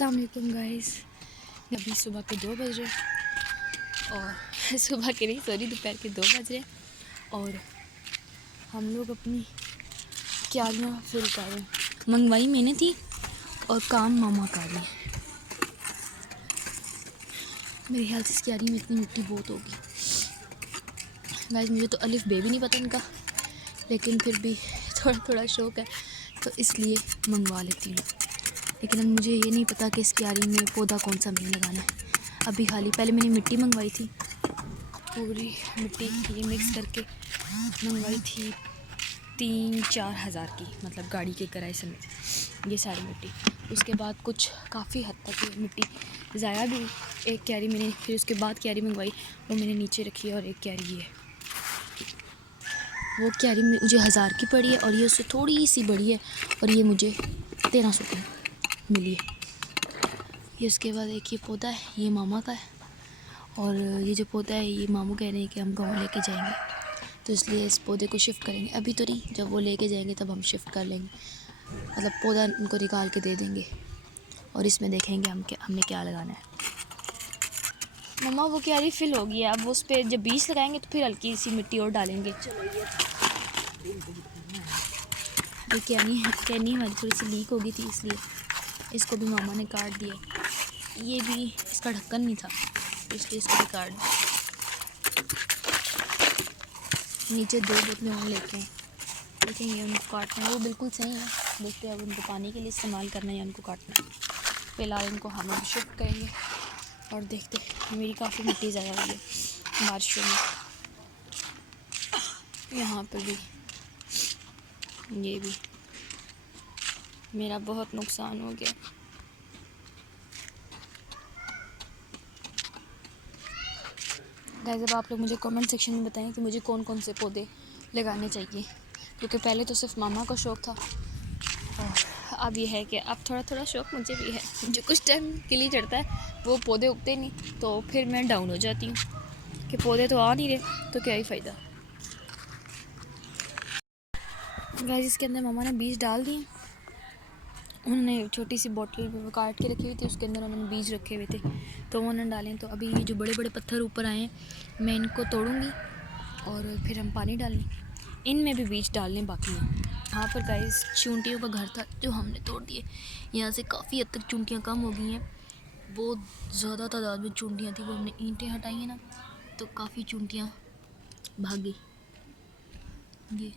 अस्सलाम वालेकुम गाइस। अभी सुबह के 2 बज रहे और सुबह के नहीं सॉरी दोपहर के 2 बज रहे और हम लोग अपनी क्यारियाँ फिल कर रहे हैं। मंगवाई मैंने थी और काम मामा कर रही है। मेरे ख्याल से इस क्यारी में इतनी मिट्टी बहुत होगी गाइस। मुझे तो अलिफ बे भी नहीं पता इनका, लेकिन फिर भी थोड़ा थोड़ा शौक़ है तो इसलिए मंगवा लेती हूँ। लेकिन अब मुझे ये नहीं पता कि इस क्यारी में पौधा कौन सा मैंने लगाना है। अभी खाली पहले मैंने मिट्टी मंगवाई थी, पूरी मिट्टी ये मिक्स करके मंगवाई थी 3-4 हज़ार की, मतलब गाड़ी के किराए समेत ये सारी मिट्टी। उसके बाद कुछ काफ़ी हद तक ये मिट्टी ज़ाया भी। एक क्यारी मैंने फिर उसके बाद क्यारी मंगवाई, वो मैंने नीचे रखी है। और एक क्यारी ये है, वो क्यारी मुझे 1000 की पड़ी है और ये उससे थोड़ी सी बड़ी है और ये मुझे 1300 की मिली है। ये उसके बाद एक ये पौधा है, ये मामा का है। और ये जो पौधा है ये मामू कह रहे हैं कि हम गाँव लेके जाएंगे, तो इसलिए इस पौधे को शिफ्ट करेंगे। अभी तो नहीं, जब वो लेके जाएंगे तब हम शिफ्ट कर लेंगे, मतलब पौधा उनको निकाल के दे देंगे और इसमें देखेंगे हमने क्या लगाना है। मम्मा वो क्यारी फिल हो गई है, अब उस पर जब बीज लगाएंगे तो फिर हल्की सी मिट्टी और डालेंगे। ये कहनी हमारी थोड़ी सी लीक हो गई थी, इसलिए इसको भी मामा ने काट दिया। ये भी इसका ढक्कन नहीं था, इसलिए इसको भी काट दिया। नीचे 2 बोतलें और लेके हैं, देखेंगे उनको काटना है। वो बिल्कुल सही है, देखते हैं अब उनको पानी के लिए इस्तेमाल करना है या उनको काटना है। फ़िलहाल इनको हम अब शिफ्ट करेंगे और देखते हैं। मेरी काफ़ी मिट्टी ज़्यादा हुई है बारिशों में, यहाँ पर भी, ये भी मेरा बहुत नुकसान हो गया। गाइस अब आप लोग मुझे कमेंट सेक्शन में बताएं कि मुझे कौन कौन से पौधे लगाने चाहिए, क्योंकि पहले तो सिर्फ मामा का शौक़ था और अब ये है कि अब थोड़ा थोड़ा शौक़ मुझे भी है। जो कुछ टाइम के लिए चढ़ता है वो पौधे उगते नहीं, तो फिर मैं डाउन हो जाती हूँ कि पौधे तो आ नहीं रहे तो क्या ही फ़ायदा। गाइस इसके अंदर मामा ने बीज डाल दिए। उन्होंने छोटी सी बोतल में काट के रखी हुई थी, उसके अंदर उन्होंने बीज रखे हुए थे तो उन्होंने डालें। तो अभी ये जो बड़े बड़े पत्थर ऊपर आए हैं मैं इनको तोड़ूंगी और फिर हम पानी डालेंगे। इनमें भी बीज डालने बाकी हैं। यहाँ पर गाइस चूंटियों का घर था जो हमने तोड़ दिए। यहाँ से काफ़ी हद तक चूंटियाँ कम हो गई हैं, बहुत ज़्यादा तादाद में चूंटियाँ थी, वो हमने ईंटें हटाई हैं ना तो काफ़ी चूंटियाँ भाग गई। ये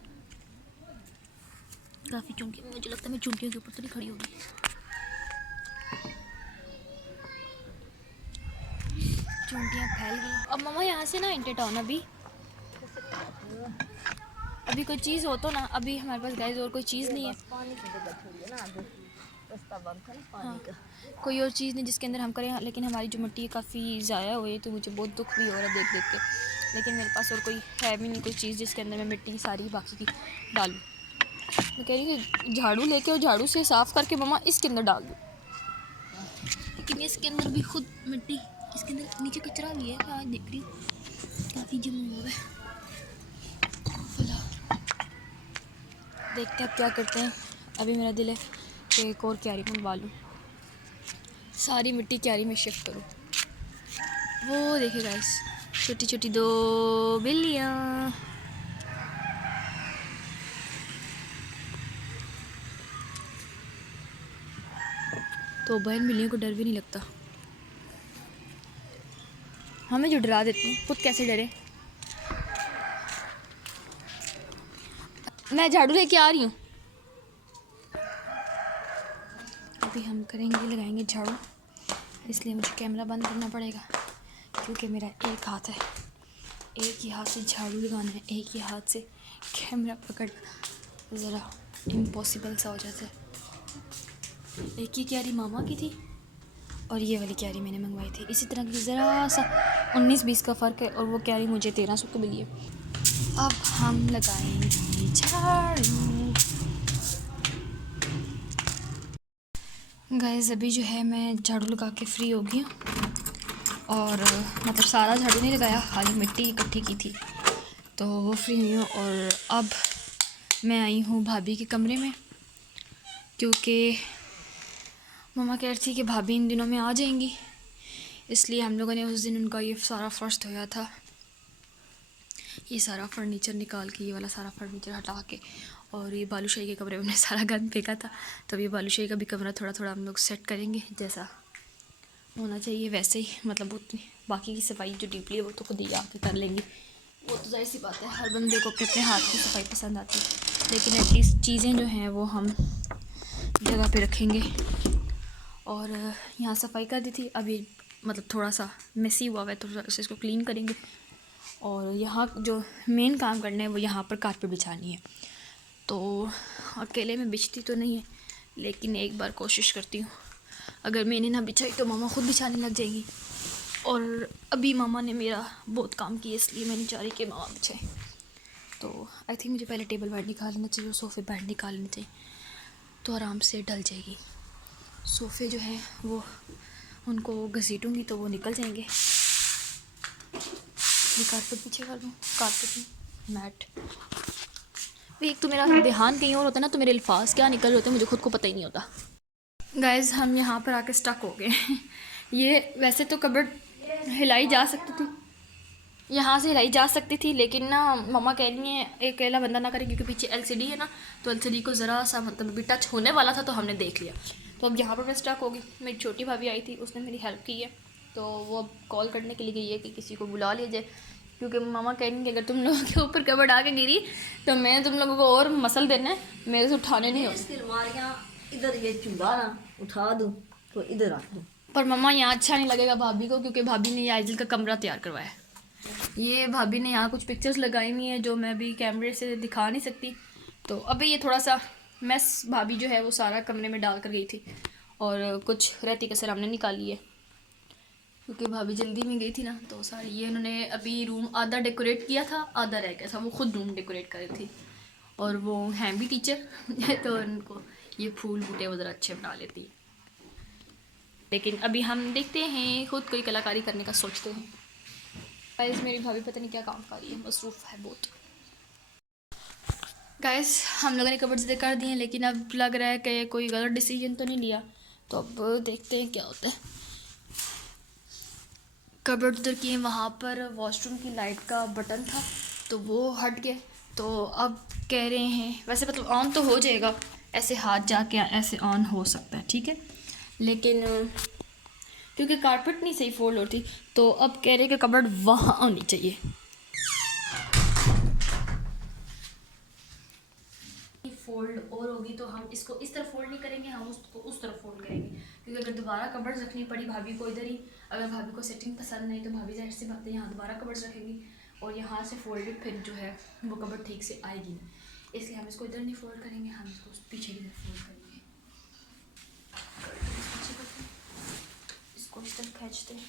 काफ़ी चूंटियाँ, मुझे लगता है मैं चूंटियों के ऊपर तो नहीं खड़ी होगी। चूंटियाँ फैल गई। अब मम्मा यहाँ से ना इंटेट ऑन अभी कोई चीज़ हो तो ना, अभी हमारे पास गाइस और कोई चीज़ नहीं है। हाँ, कोई और चीज़ नहीं जिसके अंदर हम करें, लेकिन हमारी जो मिट्टी काफ़ी ज़ाया हुई है तो मुझे बहुत दुख भी हो रहा है देख देख के। लेकिन मेरे पास और कोई है भी नहीं कोई चीज़ जिसके अंदर मैं मिट्टी सारी बाकी की डालूँ। मैं कह रही कि झाड़ू लेके और झाड़ू से साफ़ करके मम्मा इसके अंदर डाल दूँ, लेकिन इसके अंदर भी खुद मिट्टी, इसके अंदर नीचे कचरा भी है। आज देख रही हूँ काफ़ी जमा हुआ है। देखते हैं क्या करते हैं। अभी मेरा दिल है कि एक और क्यारी मंगवा लूँ, सारी मिट्टी क्यारी में शिफ्ट करूँ। वो देखिए गाइस छोटी छोटी 2 बिल्लियाँ। तो बहन बिल्लियों को डर भी नहीं लगता, हमें जो डरा देती हैं खुद कैसे डरे। मैं झाड़ू लेके आ रही हूँ। अभी हम करेंगे, लगाएंगे झाड़ू, इसलिए मुझे कैमरा बंद करना पड़ेगा क्योंकि मेरा एक हाथ है, एक ही हाथ से झाड़ू लगाना है, एक ही हाथ से कैमरा पकड़ना ज़रा इम्पॉसिबल सा हो जाता है। एक ही क्यारी मामा की थी और ये वाली क्यारी मैंने मंगवाई थी। इसी तरह की ज़रा सा 19-20 का फ़र्क है और वो क्यारी मुझे 1300 की मिली है। अब हम लगाएंगे झाड़ू। गाइस अभी जो है मैं झाड़ू लगा के फ्री हो गई हूँ और मतलब सारा झाड़ू नहीं लगाया, खाली मिट्टी इकट्ठी की थी तो वो फ्री हुई हूँ। और अब मैं आई हूँ भाभी के कमरे में, क्योंकि मम्मा कह रही थी कि भाभी इन दिनों में आ जाएंगी, इसलिए हम लोगों ने उस दिन उनका ये सारा फर्श धोया था। ये सारा फर्नीचर निकाल के, ये वाला सारा फर्नीचर हटा के, और ये बालूशाही के कमरे में हमने सारा गंद फेंका था। तो ये बालूशाही का भी कमरा थोड़ा थोड़ा हम लोग सेट करेंगे जैसा होना चाहिए वैसे ही। मतलब उतनी बाकी की सफाई जो डीपली है वो तो खुद ही आके कर लेंगे। वो तो जाहिर सी बात है, हर बंदे को अपने अपने हाथ की सफाई पसंद आती है, लेकिन एटलीस्ट चीज़ें जो हैं वो हम जगह पे रखेंगे। और यहाँ सफाई कर दी थी, अभी मतलब थोड़ा सा मेसी हुआ है, थोड़ा सा इसको क्लीन करेंगे। और यहाँ जो मेन काम करना है वो यहाँ पर कारपेट बिछानी है। तो अकेले में बिछती तो नहीं है, लेकिन एक बार कोशिश करती हूँ। अगर मैंने ना बिछाई तो मामा खुद बिछाने लग जाएगी, और अभी मामा ने मेरा बहुत काम किया, इसलिए मैं नहीं चाह रही कि मामा बिछाए। तो आई थिंक मुझे पहले टेबल बेड निकाल लेना चाहिए और सोफ़े बेड निकाल लेना चाहिए, तो आराम से डल जाएगी। सोफ़े जो हैं वो उनको घसीटूँगी तो वो निकल जाएंगे। ये कारपेट पीछे कर दूँ, कारपेट मैट। एक तो मेरा ध्यान कहीं और होता है ना, तो मेरे अल्फाज क्या निकल रहे होते हैं मुझे खुद को पता ही नहीं होता। गाइस हम यहाँ पर आके स्टक हो गए। ये वैसे तो कबर्ड हिलाई जा सकती थी, यहाँ से हिलाई जा सकती थी, लेकिन ना मम्मा कह रही हैं एक अकेला बंदा ना करे, क्योंकि पीछे एलसीडी है ना, तो एलसीडी को ज़रा सा मतलब अभी टच होने वाला था तो हमने देख लिया। तो अब यहाँ पर मैं स्टक होगी। मेरी छोटी भाभी आई थी, उसने मेरी हेल्प की है, तो वो अब कॉल करने के लिए गई है कि किसी को बुला लिया जाए, क्योंकि मामा कह रही हैं कि अगर तुम लोगों के ऊपर कबर्ड आके गिरी तो मैं तुम लोगों को और मसल देना है, मेरे से उठाने नहीं हो। इधर ये चूल्हा ना उठा दूँ तो इधर रख दूँ। पर मम्मा यहाँ अच्छा नहीं लगेगा भाभी को, क्योंकि भाभी ने ये आइजल का कमरा तैयार करवाया है। ये भाभी ने यहाँ कुछ पिक्चर्स लगाई हुई हैं जो मैं भी कैमरे से दिखा नहीं सकती। तो अभी ये थोड़ा सा मैस भाभी जो है वो सारा कमरे में डाल कर गई थी, और कुछ रहती कसर हमने निकाली है, क्योंकि भाभी जल्दी में गई थी ना। तो सारी ये उन्होंने अभी रूम आधा डेकोरेट किया था, आधा रह गया था, वो खुद रूम डेकोरेट कर रही थी, और वो हैं भी टीचर तो उनको ये फूल बूटे वगैरह अच्छे बना लेती है। लेकिन अभी हम देखते हैं, खुद कोई कलाकारी करने का सोचते हैं। गाइस मेरी भाभी पता नहीं क्या काम कर रही है, मसरूफ़ है बहुत। गाइस हम लोगों ने कबर्ड्स कर दिए हैं, लेकिन अब लग रहा है कि कोई गलत डिसीजन तो नहीं लिया, तो अब देखते हैं क्या होता है। कबर्ड उधर किए, वहाँ पर वॉशरूम की लाइट का बटन था तो वो हट गया, तो अब कह रहे हैं वैसे मतलब ऑन तो हो जाएगा, ऐसे हाथ जाके ऐसे ऑन हो सकता है, ठीक है, लेकिन क्योंकि कारपेट नहीं सही फोल्ड होती, तो अब कह रहे हैं कि कबर्ड वहाँ होनी चाहिए। फोल्ड और होगी तो हम इसको इस तरफ फोल्ड नहीं करेंगे, हम उसको उस तरफ फोल्ड करेंगे, क्योंकि अगर दोबारा कबर्ड रखनी पड़ी भाभी को इधर ही, अगर भाभी को सेटिंग पसंद नहीं तो भाभी जाहिर सी बात है यहाँ दोबारा कबर्ड रखेंगी, और यहाँ से फोल्डेड फिर जो है वो कबर्ड ठीक से आएगी नहीं, इसलिए हम इसको इधर नहीं फोल्ड करेंगे, हम इसको पीछे की तरफ फोल्ड करेंगे। इसको इस तरफ खींचते हैं।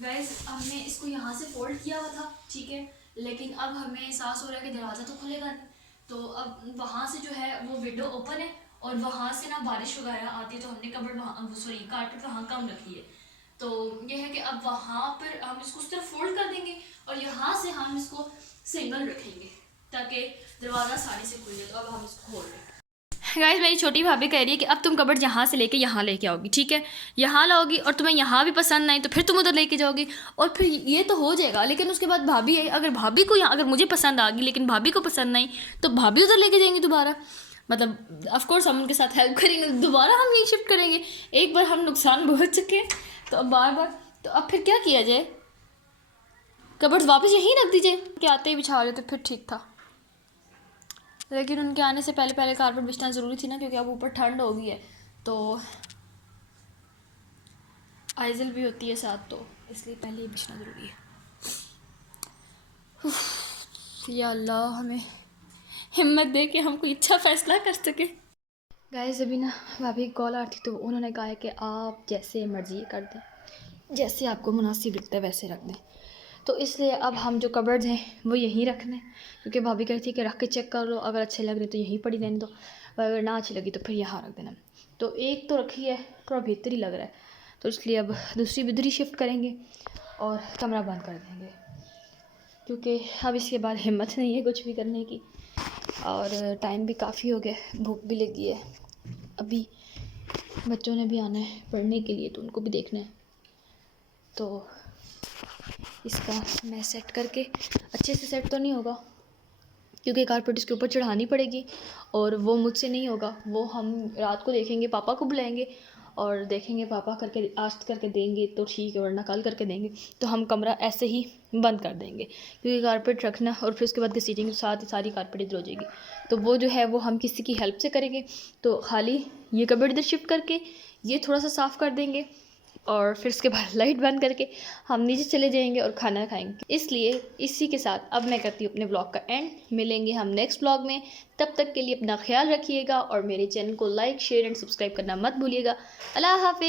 गाइस हमने इसको यहाँ से फोल्ड किया हुआ था, ठीक है, लेकिन अब हमें एहसास हो रहा है कि दरवाज़ा तो खुलेगा नहीं, तो अब वहाँ से जो है वो विंडो ओपन है, और वहाँ से ना बारिश वगैरह आती है, तो हमने कबर्ड वहाँ सॉरी कारपेट वहाँ कम रखी है, तो ये है कि अब वहाँ पर हम इसको उस तरफ फोल्ड कर देंगे, और यहाँ से हम इसको सिंगल रखेंगे ताकि दरवाज़ा आसानी से खुल जाए। तो अब हम इसको खोल दें। गाइस मेरी छोटी भाभी कह रही है कि अब तुम कबर्ड यहाँ से लेके यहाँ लेके आओगी, ठीक है, यहाँ लाओगी, और तुम्हें यहाँ भी पसंद नहीं तो फिर तुम उधर लेके जाओगी, और फिर ये तो हो जाएगा, लेकिन उसके बाद भाभी है, अगर भाभी को यहाँ, अगर मुझे पसंद आ गई लेकिन भाभी को पसंद नहीं तो भाभी उधर लेके जाएंगी दोबारा, मतलब ऑफकोर्स हम उनके साथ हेल्प करेंगे, दोबारा हम नहीं शिफ्ट करेंगे। एक बार हम नुकसान भुगत चुके हैं तो अब बार बार, तो अब फिर क्या किया जाए, कबर्ड वापस यहीं रख दीजिए, कि आते ही बिछा लेते फिर ठीक था, लेकिन उनके आने से पहले पहले कारपेट बिछना ज़रूरी थी ना, क्योंकि अब ऊपर ठंड हो गई है, तो आइजल भी होती है साथ, तो इसलिए पहले ही बिछना ज़रूरी है। या अल्लाह हमें हिम्मत दे के हम कोई अच्छा फ़ैसला कर सके। गाइस अभी ना भाभी की कॉल आ रही थी, तो उन्होंने कहा है कि आप जैसे मर्ज़ी कर दें, जैसे आपको मुनासिब लगता है वैसे रख दें, तो इसलिए अब हम जो कबर्ड्स हैं वो यहीं रखने, क्योंकि भाभी कहती है कि रख के चेक कर लो, अगर अच्छे लग रहे तो यहीं पड़ी रहने दो, अगर ना अच्छी लगी तो फिर यहाँ रख देना। तो एक तो रखी है, थोड़ा बेहतर ही लग रहा है, तो इसलिए अब दूसरी भी उधर ही शिफ्ट करेंगे और कमरा बंद कर देंगे, क्योंकि अब इसके बाद हिम्मत नहीं है कुछ भी करने की। और टाइम भी काफ़ी हो गया, भूख भी लगी है। अभी बच्चों ने भी आना है पढ़ने के लिए, तो उनको भी देखना है। तो इसका मैं सेट करके, अच्छे से सेट तो नहीं होगा क्योंकि कारपेट इसके ऊपर चढ़ानी पड़ेगी और वो मुझसे नहीं होगा। वो हम रात को देखेंगे, पापा को बुलाएंगे और देखेंगे, पापा करके आज करके देंगे तो ठीक है, वरना कल करके देंगे। तो हम कमरा ऐसे ही बंद कर देंगे क्योंकि कारपेट रखना और फिर उसके बाद घसीटेंगे, साथ ही सारी कारपेट इधर हो जाएगी। तो वो जो है वो हम किसी की हेल्प से करेंगे। तो खाली ये कबर्ड इधर शिफ्ट करके ये थोड़ा सा साफ़ कर देंगे और फिर उसके बाद लाइट बंद करके हम नीचे चले जाएंगे और खाना खाएंगे। इसलिए इसी के साथ अब मैं करती हूँ अपने ब्लॉग का एंड। मिलेंगे हम नेक्स्ट ब्लॉग में, तब तक के लिए अपना ख्याल रखिएगा और मेरे चैनल को लाइक, शेयर एंड सब्सक्राइब करना मत भूलिएगा। अल्लाह हाफिज़।